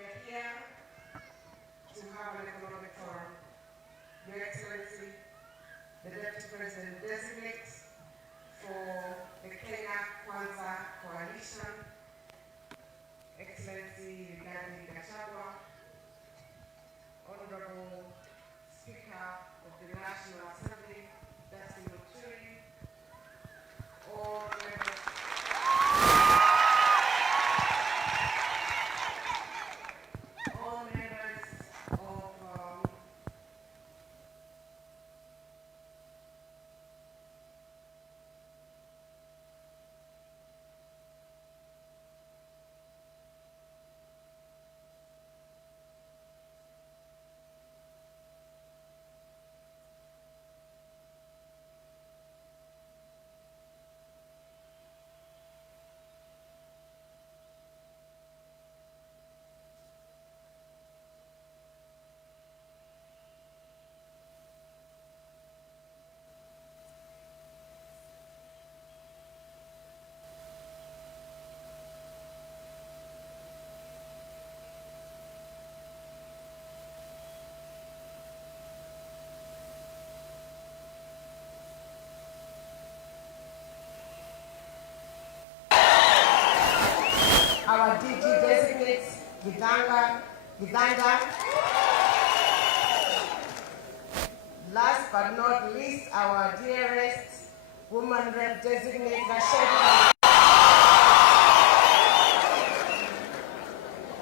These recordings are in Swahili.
we're here to have an economic forum. Your Excellency, the Deputy President designate for the Kenya Kwanza Coalition, Excellency RIGATHI GACHAGUA, Honorable Speaker of the National Assembly, all members of our DG designates Gidanga. Last but not least, our dearest woman rep designate Rashid.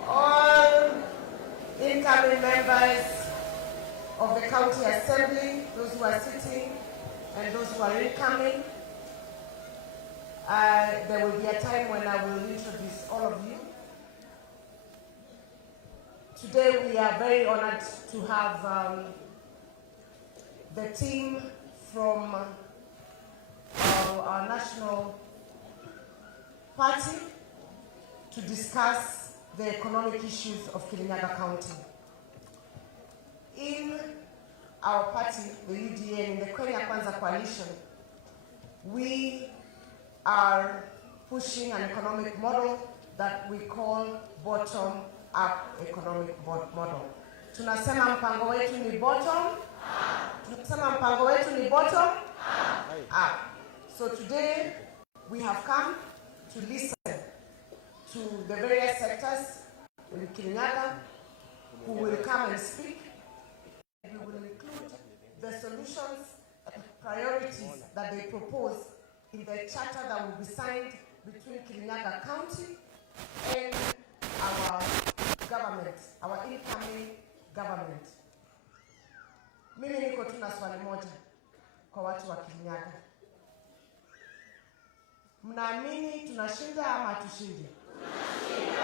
All incoming members of the County Assembly, those who are sitting and those who are incoming. There will be a time when I will introduce all of you. Today we are very honored to have the team from our national party to discuss the economic issues of Kirinyaga County. In our party, the UDA, in the Kenya Kwanza Coalition, we are pushing an economic model that we call bottom-up economic model. Tunasema mpango wetu ni bottom. Tunasema mpango wetu ni bottom up. So today we have come to listen to the various sectors in Kirinyaga who will come and speak. We will include the solutions and priorities that they propose in the charter that will be signed between Kirinyaga County and our government, our incoming government. Mimi niko tu na swali moja kwa watu wa Kirinyaga. Mnaamini tunashinda ama hatushindi? Tunashinda.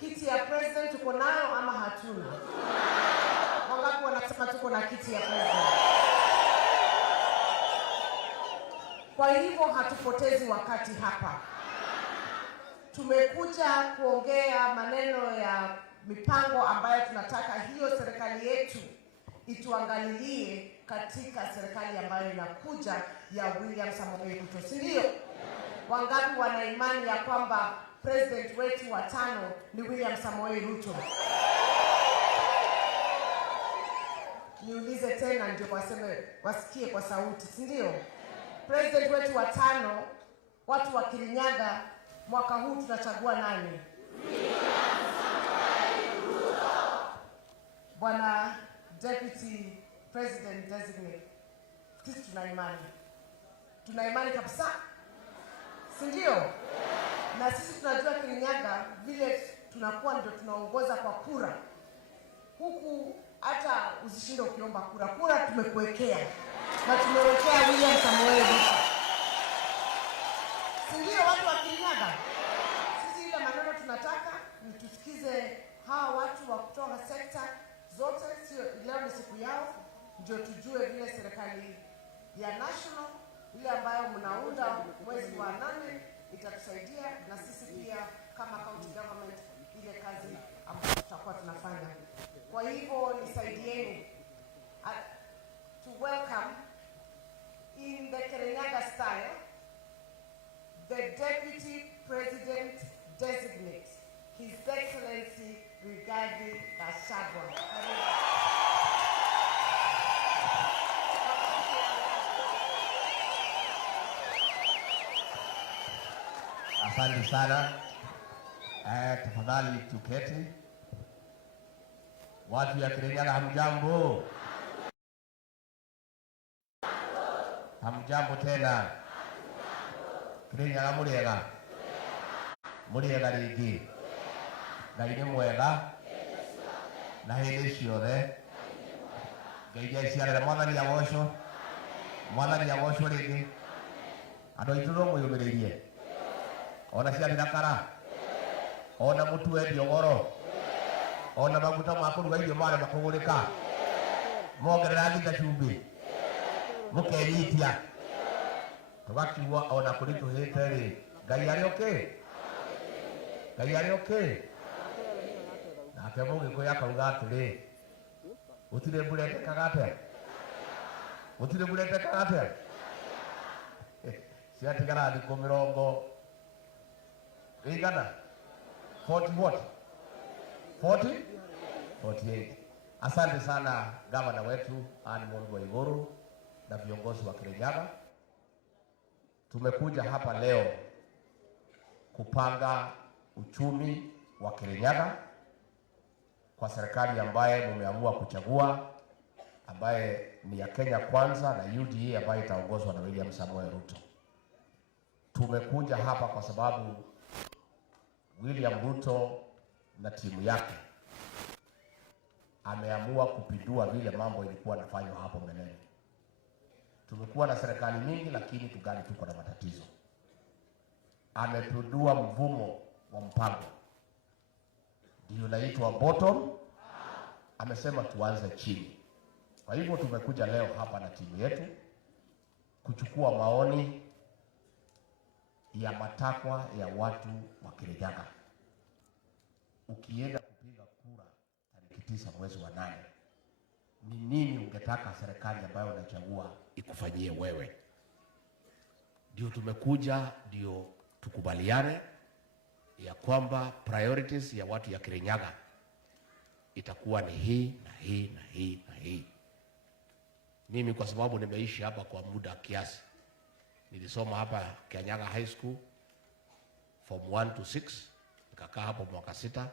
Kiti ya president tuko nayo ama hatuna? Wangapi wanasema tuko na kiti ya president? Kwa hivyo hatupotezi wakati hapa. Tumekuja kuongea maneno ya mipango ambayo tunataka hiyo serikali yetu ituangalilie katika serikali ambayo inakuja ya William Samoei Ruto. Si ndio? Wangapi wana imani ya kwamba president wetu wa tano ni William Samoei Ruto? Niulize tena ndio wasikie kwa sauti, si ndio? President wetu wa tano, watu wa Kirinyaga, mwaka huu tutachagua nani? Bwana Deputy President designate, sisi tuna imani kabisa, si ndio? Na sisi tunajua Kirinyaga vile tunakuwa ndio tunaongoza kwa kura. Huku hata usishinde ukiomba kura tumekuwekea. Na tumewekea William Samoei Ruto. Si ndio watu wa Kirinyaga? Sisi ile maneno tunataka ni tusikize hawa watu wa kutoka sekta zote, sio leo ni siku yao, ndio tujue vile serikali ya national ile ambayo mnaunda mwezi wa 8 itatusaidia na sisi pia kama county government ile kazi ambayo tutakuwa tunafanya. Kwa hivyo nisaidieni to welcome in the Kirinyaga style the Deputy President Designate, His Excellency Rigathi Gachagua. Asante sana. Tafadhali tuketi. Watu ya Kirinyaga hamjambo? Hamjambo tena. Kirinyaga muriega? Muriega rigi? Ngai ni mwega na hindi ciothe. Ngai aciarire mwathani agocwo. Mwathani agocwo rigi. Andu aitu no mwiyumiririe. Ona ciarira kara. Ona mutu wendio goro. Ona maguta ma kuruga irio mare makugurika. Mongerera nginya cumbi. Mukenyitia. Tugakiugua ona kuri tuhite ri. Ngai ari okay? Ngai ari okay? Nake Mũgĩkũyũ akauga atĩrĩ, gũtirĩ mbura ĩtekaga atĩa? Gũtirĩ mbura ĩtekaga atĩa? Ciatigara thikũ 40 igana 40 what? 40? 48. Asante sana gavana wetu Anne Mungu wa Iguru na viongozi wa Kirinyaga. Tumekuja hapa leo kupanga uchumi wa Kirinyaga kwa serikali ambaye mumeamua kuchagua, ambaye ni ya Kenya Kwanza na UDA ambaye itaongozwa na William Samoei Ruto. Tumekuja hapa kwa sababu William Ruto na timu yake ameamua kupindua vile mambo ilikuwa nafanywa hapo mbeleni. Tumekuwa na serikali mingi lakini tungali tuko na matatizo. Amepindua mfumo wa mpango. Ndio naitwa bottom. Amesema tuanze chini. Kwa hivyo tumekuja leo hapa na timu yetu kuchukua maoni ya matakwa ya watu wa Kirinyaga. Ukienda kupiga kura tarehe 9 mwezi wa 8, ni nini ungetaka serikali ambayo unachagua ikufanyie wewe? Ndio tumekuja ndio tukubaliane ya kwamba priorities ya watu ya Kirinyaga itakuwa ni hii na hii na hii na hii. Mimi kwa sababu nimeishi hapa kwa muda kiasi, nilisoma hapa Kirinyaga High School from 1 to 6, nikakaa hapo mwaka 6.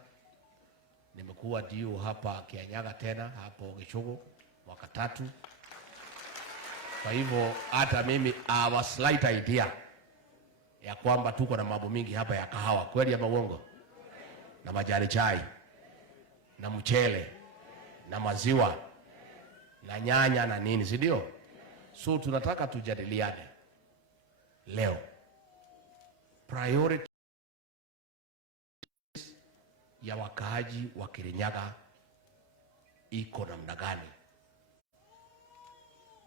Nimekuwa dio hapa Kirinyaga tena hapo Gichugu mwaka 3. Kwa hivyo hata mimi our slight idea ya kwamba tuko na mambo mingi hapa ya kahawa, kweli ama uongo? Na majani chai na mchele na maziwa na nyanya na nini, si ndio? So tunataka tujadiliane leo priority ya wakaaji wa Kirinyaga iko namna gani?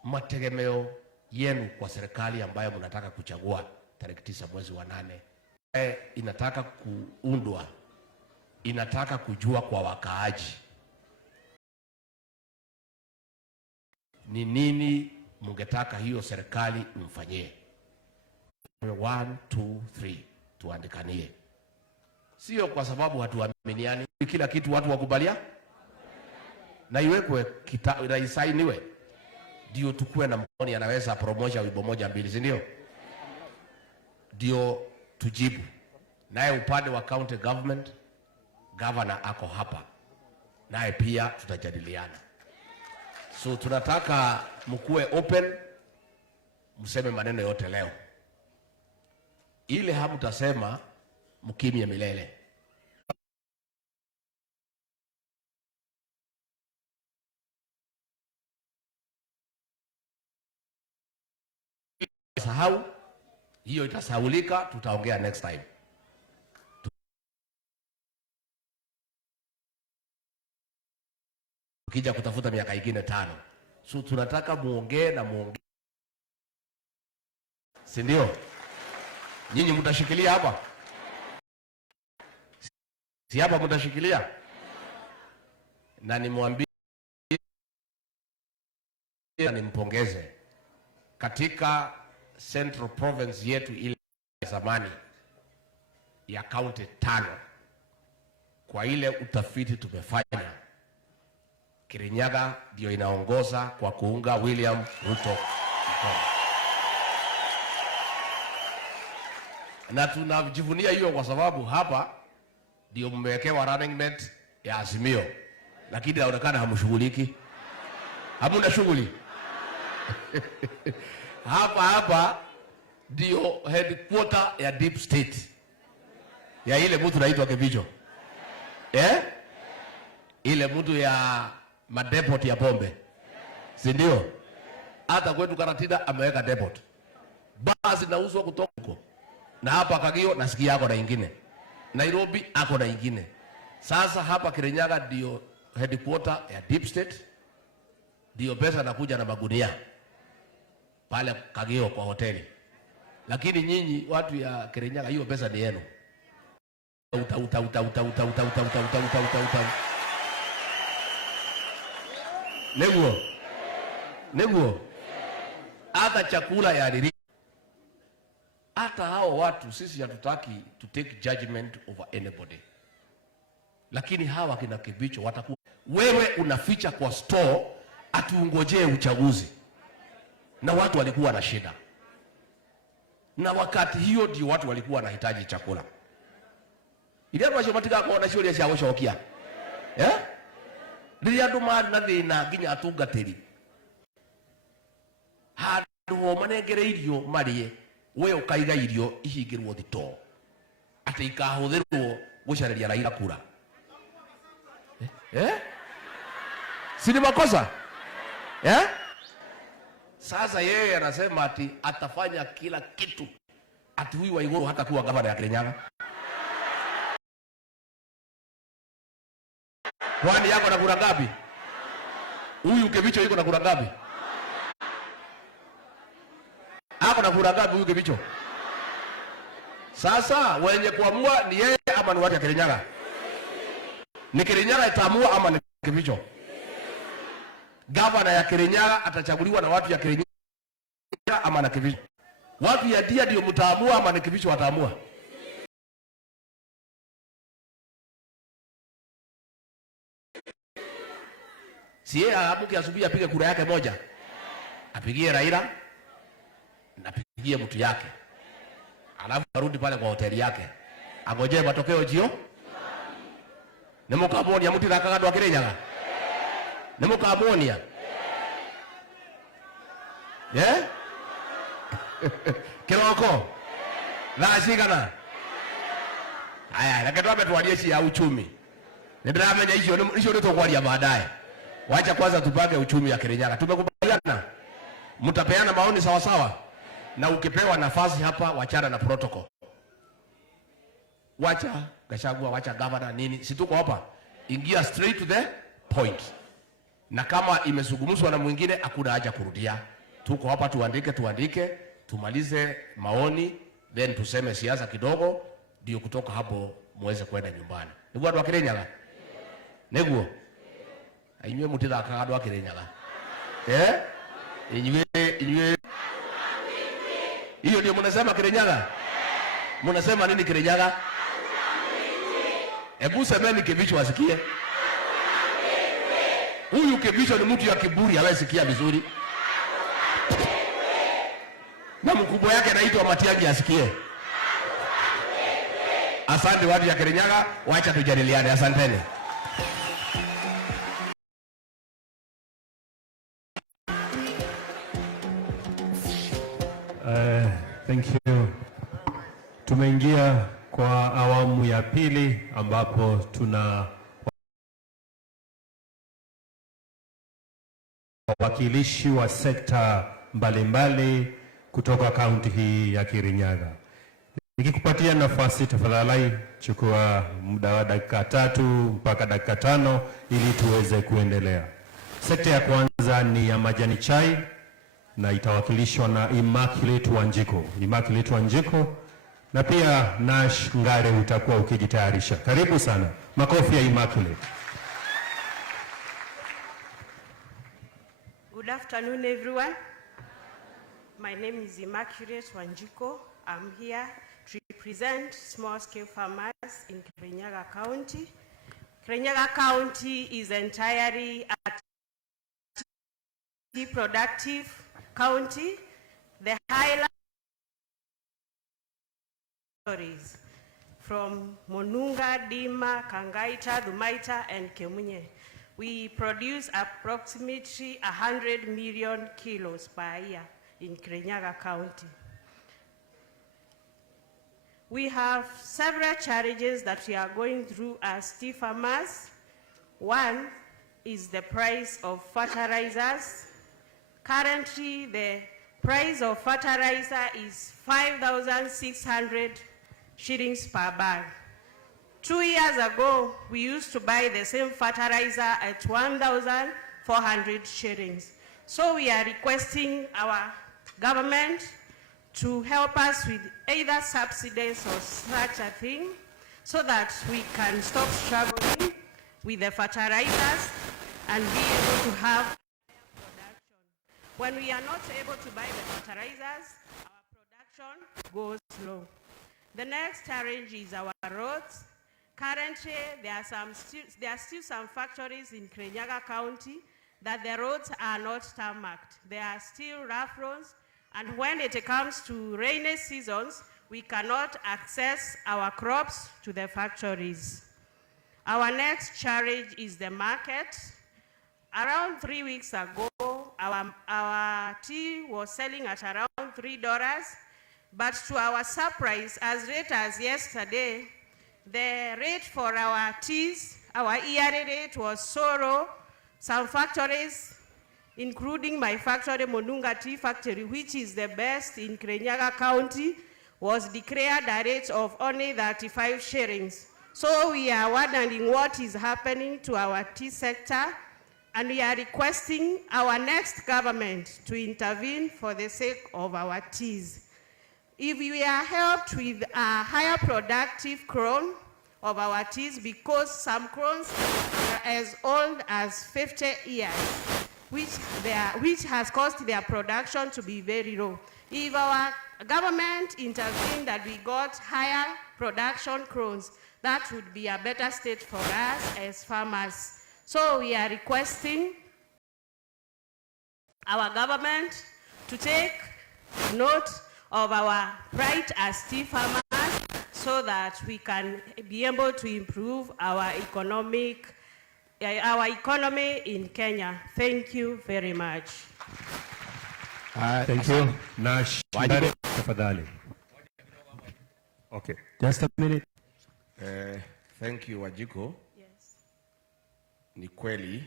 Mategemeo yenu kwa serikali ambayo mnataka kuchagua tarehe 9 mwezi wa 8 inataka kuundwa, inataka kujua kwa wakaaji ni nini mungetaka hiyo serikali mfanyie. 1 2 3 tuandikanie. Sio kwa sababu hatuaminiani, kila kitu watu wakubalia na iwekwe na isainiwe ndio tukue na mkoni anaweza promosha wimbo moja mbili, si ndio? Ndio tujibu. Naye upande wa county government, governor ako hapa, naye pia tutajadiliana. So tunataka mkue open, mseme maneno yote leo. Ile hamtasema mkimya milele. Sahau hiyo, itasaulika, tutaongea next time. Ukija kutafuta miaka ingine 5. So tunataka muongee na muongee, si ndio? Nyinyi mtashikilia hapa? Si hapa mtashikilia? Na nimwambie na nimpongeze katika Central Province yetu ile zamani ya county 5 kwa ile utafiti tumefanya, Kirinyaga ndio inaongoza kwa kuunga William Ruto mkono. Na tunajivunia hiyo kwa sababu hapa ndio mmewekewa running mate ya Azimio, lakini inaonekana hamshughuliki. Hamuna shughuli. Hapa ndio headquarter ya deep state ya ile mtu naitwa Kevicho. Ile mtu ya madepot ya pombe, si ndio? Hata kwetu Karatina ameweka depot. Basi nauzwa kutoka huko. Na hapa Kagio nasikia yako na ingine. Nairobi ako na ingine. Sasa hapa Kirinyaga ndio headquarter ya deep state. Ndio pesa nakuja na magunia pale Kagio kwa hoteli. Lakini nyinyi watu ya Kirinyaga hiyo pesa ni yenu. Neguo. Hata chakula ya riri. Hata hao watu sisi hatutaki to take judgment over anybody. Lakini hawa kina Kibicho watakuwa, wewe unaficha kwa store atuongojee uchaguzi. Na watu walikuwa na shida. Na wakati hiyo ndio watu walikuwa wanahitaji chakula. Ile watu matika kwa na shule ya gushokia. Ndiye andu mari na thina nginya atungatiri. Handu ho manengere irio marie, we ukaiga irio ihingirwo thito. Ati ikahuthirwo gucareria Raila kura. Si ni makosa? Sasa yeye anasema ati atafanya kila kitu. Ati huyu Waiguru hata kuwa gavana ya Kirinyaga. Kwani yako na kura ngapi? Huyu Kevicho yuko na kura ngapi? Ako na kura ngapi huyu Kevicho? Sasa wenye kuamua ni yeye ama ni watu ya Kirinyaga? Ni Kirinyaga itaamua ama ni Kevicho? Gavana ya Kirinyaga atachaguliwa na watu ya Kirinyaga ama na Kevicho? Watu ya Dia ndio mtaamua ama ni Kevicho wataamua? Si yeye aamke asubuhi apige kura yake moja. Apigie Raila na apigie mtu yake. Alafu arudi pale kwa hoteli yake. Angojee matokeo jio. Nemukamonia mtu thakaga Kirinyaga. Nemukamonia. Kiroko. La sigana. Aya, nakatoa tuwalie ya uchumi. Ndio hiyo ndio kwalia baadaye. Wacha kwanza tupange uchumi ya Kirinyaga. Tumekubaliana. Mtapeana maoni sawa sawa. Na ukipewa nafasi hapa wachana na protocol. Wacha Gachagua, wacha governor nini? Si tuko hapa. Ingia straight to the point. Na kama imezungumzwa na mwingine hakuna haja kurudia. Tuko hapa tuandike, tumalize maoni, then tuseme siasa kidogo, ndio kutoka hapo muweze kwenda nyumbani. Ni watu wa Kirinyaga? Neguo. Inywe mutithakaga andu a Kirinyaga. Inywe. Hiyo ndio mnasema Kirinyaga? Mnasema nini Kirinyaga? Hebu semeni Kevicho asikie. Huyu Kevicho ni mtu ya kiburi, hawezi sikia vizuri. Na mkubwa yake anaitwa Matiang'i asikie. Asante watu ya Kirinyaga, wacha tujadiliane. Asanteni. Thank you. Tumeingia kwa awamu ya pili ambapo tuna wawakilishi wa sekta mbalimbali kutoka kaunti hii ya Kirinyaga. Nikikupatia nafasi tafadhali chukua muda wa dakika 3 mpaka dakika 5 ili tuweze kuendelea. Sekta ya kwanza ni ya majani chai na itawakilishwa na Immaculate Wanjiko na pia Nash Ngare utakuwa ukijitayarisha. Karibu sana. Makofi ya Immaculate. Good afternoon everyone. My name is Immaculate Wanjiko. I'm here to represent small scale farmers in Kirinyaga County Kirinyaga County is entirely a tea productive county. The highlands from Monunga, Dima, Kangaita, Dumaita, and Kemunye. We produce approximately 100 million kilos per year in Kirinyaga County. We have several challenges that we are going through as tea farmers. One is the price of fertilizers. Currently, the price of fertilizer is 5,600 shillings per bag. 2 years ago, we used to buy the same fertilizer at 1,400 shillings. So we are requesting our government to help us with either subsidies or such a thing so that we can stop struggling with the fertilizers and be able to have production. When we are not able to buy the fertilizers, our production goes low. The next challenge is our roads. Currently, there are still some factories in Kirinyaga County that the roads are not tarmacked. They are still rough roads, and when it comes to rainy seasons, we cannot access our crops to the factories. Our next challenge is the market. Around 3 weeks ago, our tea was selling at around $3, but to our surprise, as late as yesterday, the rate for our teas, our yearly rate was so low. Some factories, including my factory, Monunga Tea Factory, which is the best in Kirinyaga County, was declared a rate of only 35 shillings. So we are wondering what is happening to our tea sector, and we are requesting our next government to intervene for the sake of our teas. If we are helped with a higher productive crown of our teas, because some crowns are as old as 50 years, which has caused their production to be very low. If our government intervened that we got higher production crowns, that would be a better state for us as farmers. So we are requesting our government to take note of our plight as tea farmers so that we can be able to improve our economy in Kenya. Thank you very much. Thank you. Nash, tafadhali. Okay, just a minute. Thank you, Wajiko. Yes. Ni kweli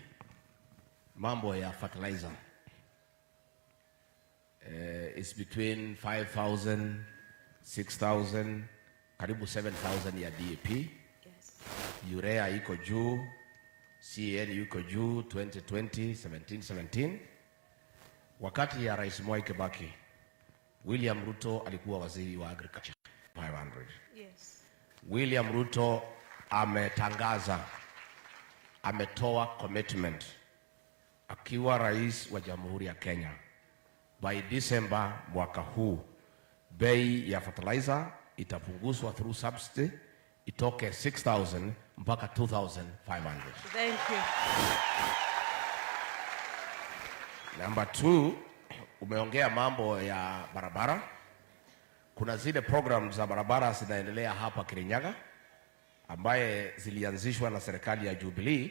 mambo ya fertilizer is between 5,000, 6,000, karibu 7,000 ya DAP. Yes. Urea iko juu, CAN iko juu 2020, 17. Wakati ya Rais Mwai Kibaki, William Ruto alikuwa waziri wa agriculture 500. Yes. William Ruto ametangaza, ametoa commitment akiwa rais wa Jamhuri ya Kenya, by December mwaka huu bei ya fertilizer itapunguzwa through subsidy, itoke 6,000 mpaka 2,500. Thank you. Number 2, umeongea mambo ya barabara. Kuna zile programs za barabara zinaendelea hapa Kirinyaga ambaye zilianzishwa na serikali ya Jubilee,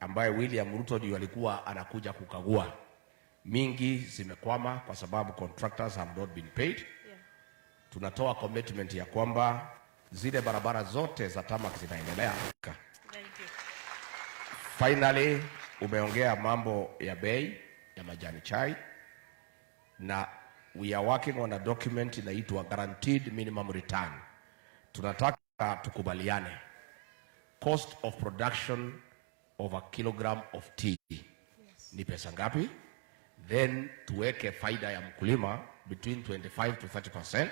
ambaye William Ruto ndio alikuwa anakuja kukagua. Mingi zimekwama kwa sababu contractors have not been paid. Yeah. Tunatoa commitment ya kwamba zile barabara zote za tarmac zinaendelea. Thank you. Finally, umeongea mambo ya bei ya majani chai, na we are working on a document inaitwa guaranteed minimum return. Tunataka tukubaliane cost of production of a kilogram of tea. Yes. Ni pesa ngapi? Then tuweke faida ya mkulima between 25 to 30%,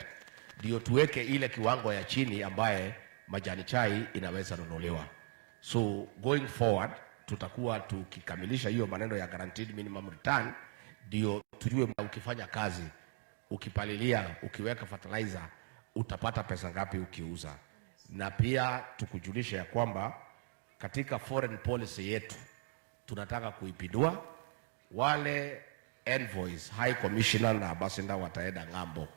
ndio tuweke ile kiwango ya chini ambaye majani chai inaweza nunuliwa. So going forward, tutakuwa tukikamilisha hiyo maneno ya guaranteed minimum return, ndio tujue ukifanya kazi, ukipalilia, ukiweka fertilizer, utapata pesa ngapi ukiuza. Na pia tukujulisha ya kwamba katika foreign policy yetu tunataka kuipindua. Wale envoys, high commissioner na ambassador wataenda ng'ambo,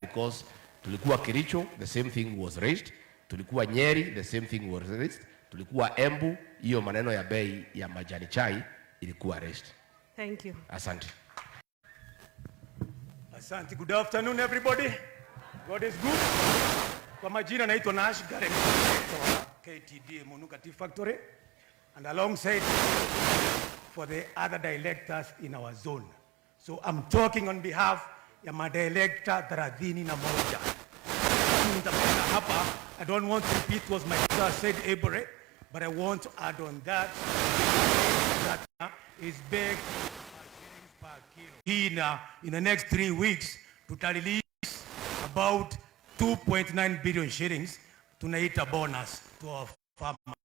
because tulikuwa Kericho, the same thing was raised. Tulikuwa Nyeri, the same thing was raised. Tulikuwa Embu, hiyo maneno ya bei ya majani chai ilikuwa raised. Thank you. Asante. Asante. Good afternoon everybody. God is good. Kwa majina naitwa Nash Garen wa KTDA Munuka Tea Factory, and alongside for the other directors in our zone. So I'm talking on behalf ya madirector 31. I don't want to repeat what my brother said, Ebore, but I want to add on that is big per kilo. In the next 3 weeks, to release about 2.9 billion shillings tunaita bonus to our farmers.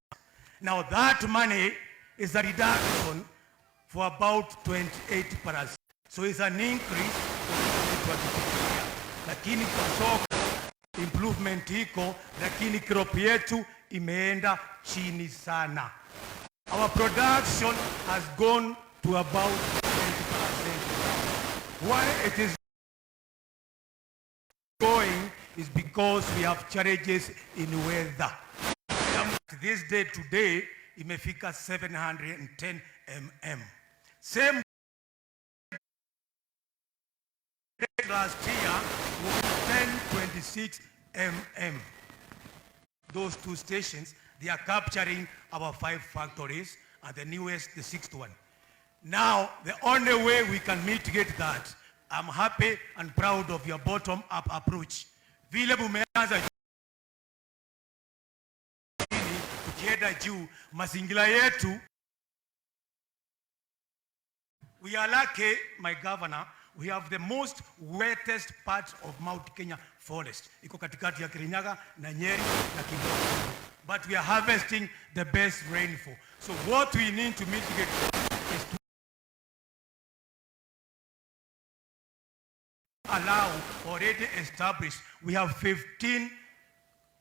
Now that money is a reduction for about 28%. So it's an increase of 20%. Lakini kwa soko improvement iko, lakini crop yetu imeenda chini sana. Our production has gone to about 20%. Why it is going is because we have challenges in weather. This day today imefika 710 mm. Same last year was 1026 mm. Those two stations, they are capturing our 5 factories, and the newest, the 6th one. Now, the only way we can mitigate that, I'm happy and proud of your bottom-up approach. Vile mumeanza tukienda juu, mazingira yetu, we are lucky, my governor, we have the most wettest part of Mount Kenya forest. Iko katikati ya Kirinyaga na Nyeri na Kibondo. But we are harvesting the best rainfall. So what we need to mitigate is to allow already established. We have 15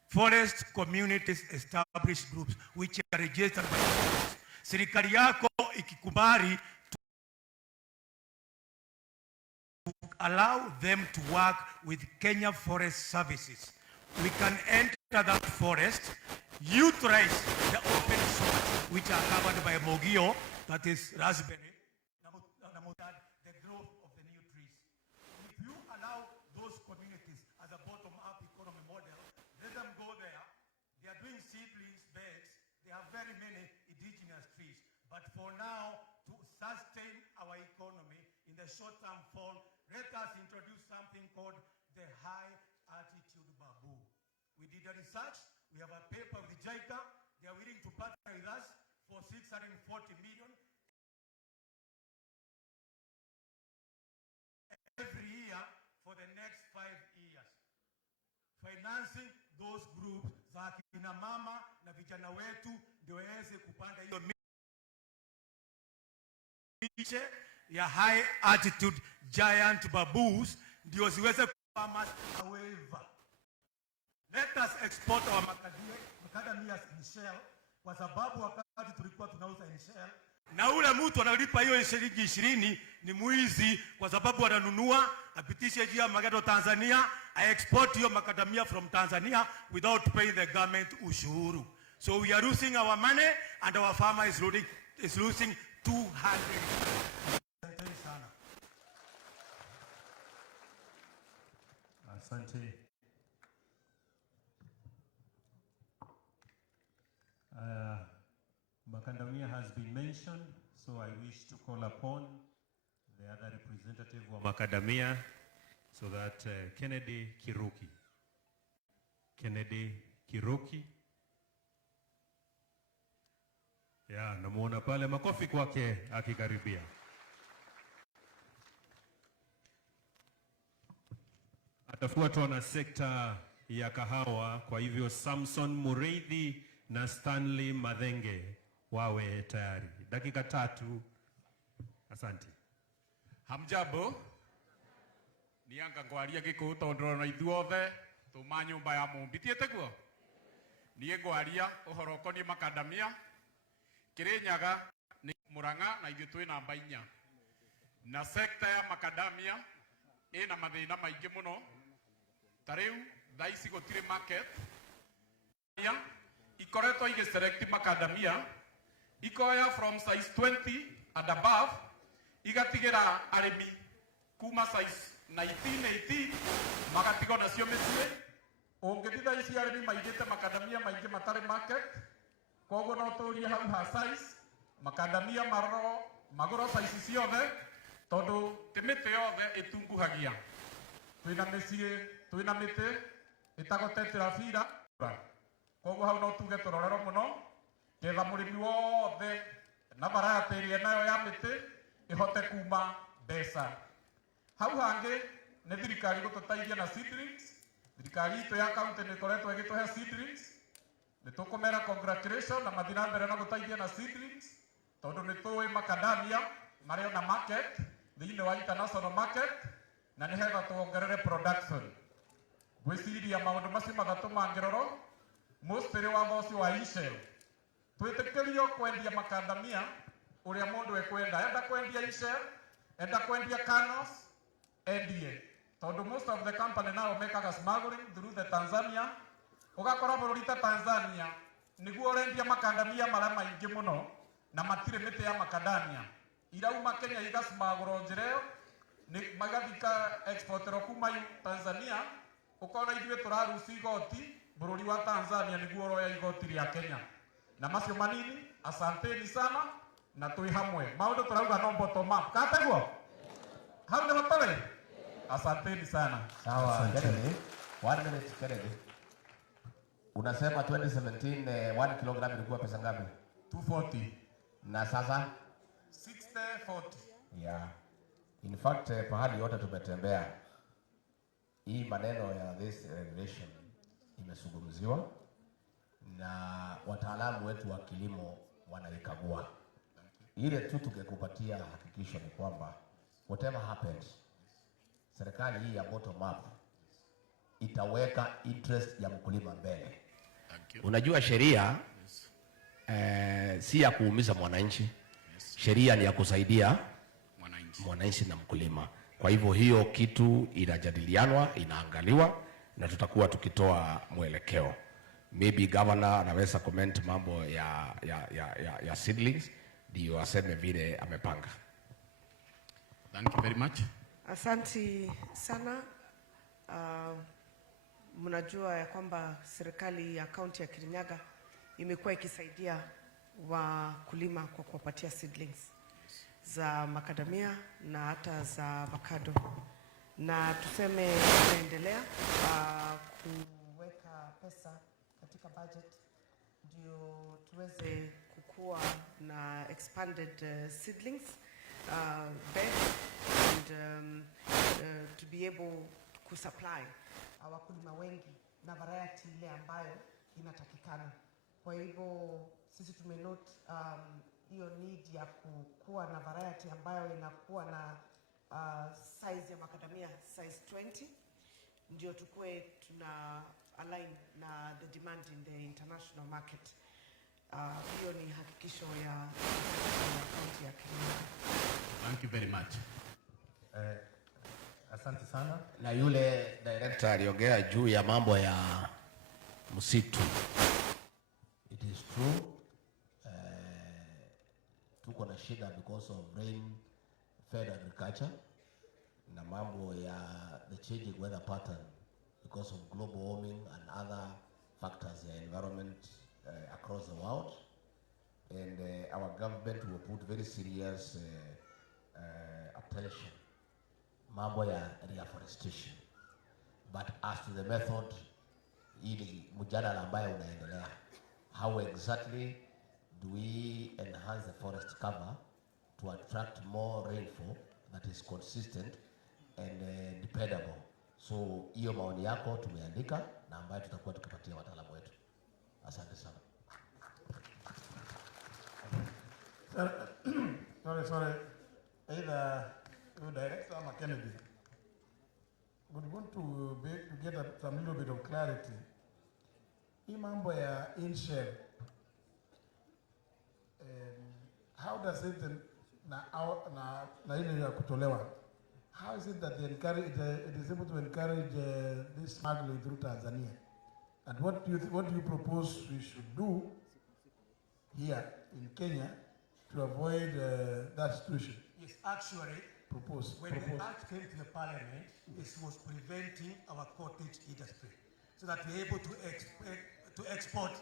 forest communities established groups which are registered by the forest. Serikali yako ikikubali to allow them to work with Kenya Forest Services. We can enter that forest, utilize the open source which are covered by Mogio, that is raspberry, the growth of the new trees. If you allow those communities as a bottom-up economy model, let them go there. They are doing seedlings, beds. They have very many indigenous trees. But for now, to sustain our economy in the short-term fall, let us introduce something called the high-altitude bamboo. We did a research. We have a paper with JICA. They are willing to partner with us for 640 million every year for the next 5 years, financing those groups za kina mama na vijana wetu ndio waweze kupanda hiyo miche ya high altitude giant baboons ndio ziweze farmers. However, let us export our macadamias in shell, kwa sababu wakati tulikuwa tunauza in shell na ule mtu analipa hiyo shilingi 20 ni muizi, kwa sababu ananunua apitishe juu ya magendo Tanzania, I export hiyo macadamia from Tanzania without paying the government ushuru. So we are losing our money and our farmer is losing 200. Asante. Macadamia has been mentioned, so I wish to call upon the other representative of Macadamia, so that Kennedy Kiruki. Kennedy Kiruki. Ya, namuona pale, makofi kwake akikaribia. Atafuatwa na sekta ya kahawa, kwa hivyo Samson Mureithi na Stanley Madhenge wawe tayari. Dakika 3. Asante. Hamjambo. Nianga ngwaria gikuyu tondu na ithuothe tuma nyumba ya mumbi tiete guo. niĩ ngwaria ũhoro ũkoniĩ makadamia. Kirinyaga nĩ Murang'a na ithuĩ twĩ namba 4. Na sekta ya makadamia ĩna mathĩna maingĩ mũno. Ta rĩu thaa ici gũtirĩ market. Ikoretwo igĩselect makadamia ikoya from size 20 and above igatigĩra arĩmi kuma size 19-18 magatigo nacio mĩciĩ. Ũngĩthi thaa ici arĩmi maigĩte makadamia maingĩ matarĩ market, koguo no tũrie hau ha size makadamia magũrwo size ciothe, tondũ ti mĩtĩ yothe ĩtunguhagia. Twĩna mĩciĩ, twĩna mĩtĩ ĩtagotete bira, koguo hau no tuge tũrorero mũno ketha mũrĩmi wothe na variety ĩrĩa nayo ya mĩtĩ ĩhote kuma mbeca. Hau hangĩ nĩ thirikari gũtũteithia na seedlings. Thirikari itũ ya kaunti nĩ ĩkoretwo ĩgĩtũhe seedlings. Nĩ tũkũmera congratulations na mathiĩ na mbere na gũteithia na seedlings, tondũ nĩ tũĩ makadamia marĩ na market thĩinĩ wa international market, na nĩ hetha tuongerere production. Gwĩciria maũndũ macio mathatũ mangĩrorwo, mũstĩrĩ wa ũcio wa Ishel twĩtĩkĩrio kwendia makadamia ũrĩa mũndũ ekwenda. Enda kwendia Ishel, enda kwendia Kanos, endie. Tondũ most of the company now mekaga smuggling through the Tanzania. Ũgakora bũrũri ta Tanzania nĩguo ũrendia makadamia marĩa maingĩ mũno na matirĩ mĩtĩ ya makadamia. Irauma Kenya igasmagũrwo njĩra ĩyo, magathika exporterwo kuma Tanzania. Ũkona ithuĩ tũraruci igoti bũrũri wa Tanzania nĩguo ũroya igoti rĩa Kenya. Na macio manini, asanteni sana na twĩ hamwe. Maũndũ tũrauga no bottom up. Kateguo? Hau nĩ hotorĩ? Asanteni sana. Sawa, Kennedy. 1 minute, Kennedy. Unasema 2017 1 kilogram ilikuwa pesa ngapi? 240. Na sasa 60-40. Yeah. In fact, pahali yote tumetembea, hii maneno ya this regulation imezungumziwa na wataalamu wetu wa kilimo wanaikagua. Ile tu tungekupatia hakikisho ni kwamba whatever happens, serikali hii ya bottom up itaweka interest ya mkulima mbele. Unajua sheria si ya kuumiza mwananchi. Sheria ni ya kusaidia mwananchi na mkulima. Kwa hivyo hiyo kitu inajadilianwa, inaangaliwa na tutakuwa tukitoa mwelekeo. Maybe governor anaweza comment mambo ya seedlings ndio aseme vile amepanga. Thank you very much. Asante sana. Mnajua ya kwamba serikali ya kaunti ya Kirinyaga imekuwa ikisaidia wakulima kwa kuwapatia seedlings za makadamia na hata za avocado, na tuseme tunaendelea kuweka pesa katika budget ndio tuweze kukua na expanded seedlings bed and to be able to supply wakulima wengi na variety ile ambayo inatakikana. Kwa hivyo sisi tumenote hiyo need ya kuwa na variety ambayo inakuwa na size ya makadamia size 20 ndio tukue tuna align na the demand in the international market. Hiyo ni hakikisho ya kaunti ya Kenya. Thank you very much. Asante sana. Na yule director aliongea juu ya mambo ya msitu. It is true. Tuko na shida because of rain fed agriculture na mambo ya the changing weather pattern because of global warming and other factors in environment across the world. And our government will put very serious attention mambo ya reforestation. But as to the method, ili mjadala ambayo unaendelea, how exactly do we enhance the forest cover to attract more rainfall that is consistent and dependable? So hiyo maoni yako tumeandika na ambayo tutakuwa tukipatia wataalamu wetu. Asante sana. Sorry. Either you director or Kennedy. We want to get some little bit of clarity. Hii mambo ya in-shell, how does it na ile ya kutolewa, how is it that it is able to encourage this smuggling through Tanzania? And what do you propose we should do here in Kenya to avoid that situation? Yes, actually, when the act came to the parliament, it was preventing our cottage industry so that we're able to export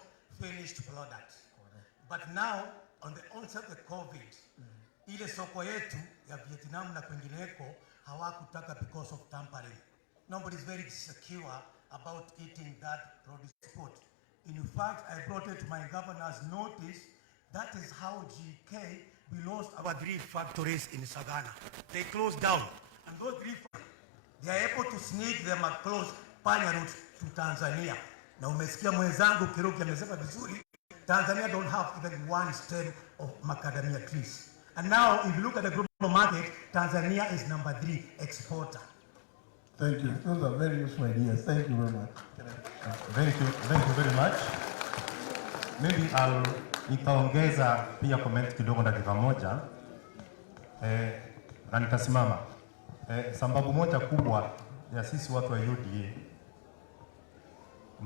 finished products. But now, on the onset of the COVID, ile soko yetu ya Vietnam na kwingineko hawakutaka because of tampering. Nobody is very secure about eating that produce export. In fact, I brought it to my governor's notice. That is how GK, we lost our 3 factories in Sagana. They closed down. And those 3 factories, they are able to sneak them across panya routes to Tanzania. Na umesikia mwenzangu Kiruki amesema vizuri, Tanzania don't have even 1 stem of macadamia trees. And now, if you look at the global market, Tanzania is number 3 exporter. Thank you. Those are very useful ideas. Thank you very much. Thank you very much. Maybe nitaongeza pia comment kidogo dakika moja. Na nitasimama. Sababu moja kubwa ya sisi watu wa UDA,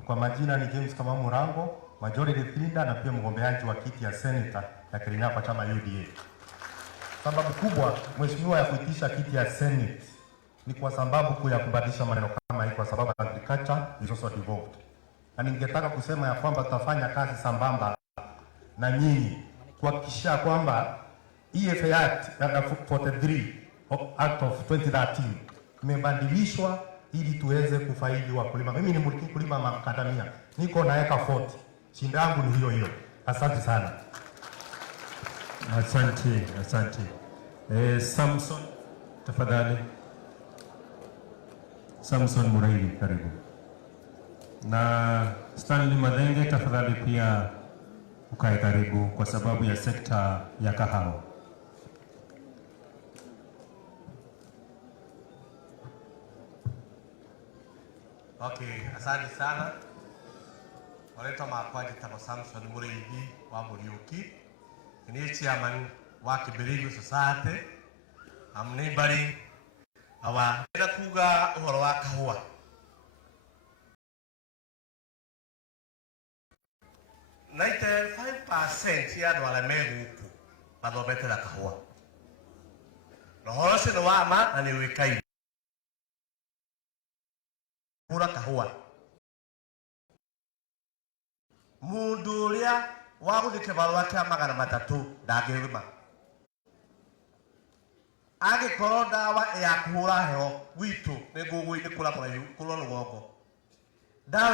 kwa majina ni James Kamau Murango, majority leader na pia mgombeaji wa kiti ya senator ya Kirinyaga kwa chama UDA. Sababu kubwa mheshimiwa ya kuitisha kiti ya Senate ni kwa sababu ya kubadilisha maneno kama hii, kwa sababu agriculture is also devolved. Na ningetaka kusema ya kwamba tutafanya kazi sambamba na nyinyi kuhakikisha kwamba EFA Act 43 Act of 2013 imebadilishwa ili tuweze kufaidi wakulima. Mimi ni mkulima makadamia, niko na eka 40. Shinda yangu ni hiyo hiyo. Asante sana. Asante. Samson, tafadhali. Samson Muraili, karibu. Na Stanley Madenge, tafadhali pia ukae karibu kwa sababu ya sekta ya kahawa. Okay, asante sana. Waleta makwaji tabo Samson Muraili wa Muriuki. Ni chairman wa Kibirigo Society. Amnibari awa kuga uhoro wa kahua. Naite 5% ya dwala meguku mathomete na kahua. Rohoro sino wa ma na ni wikai. Kura kahua. Mundu uria wa guthike barua kia 300 ndangirima. Agikoro dawa ya kuhura heo witu nigugu-ini kura kuraihu kurwa rugongo. Dawa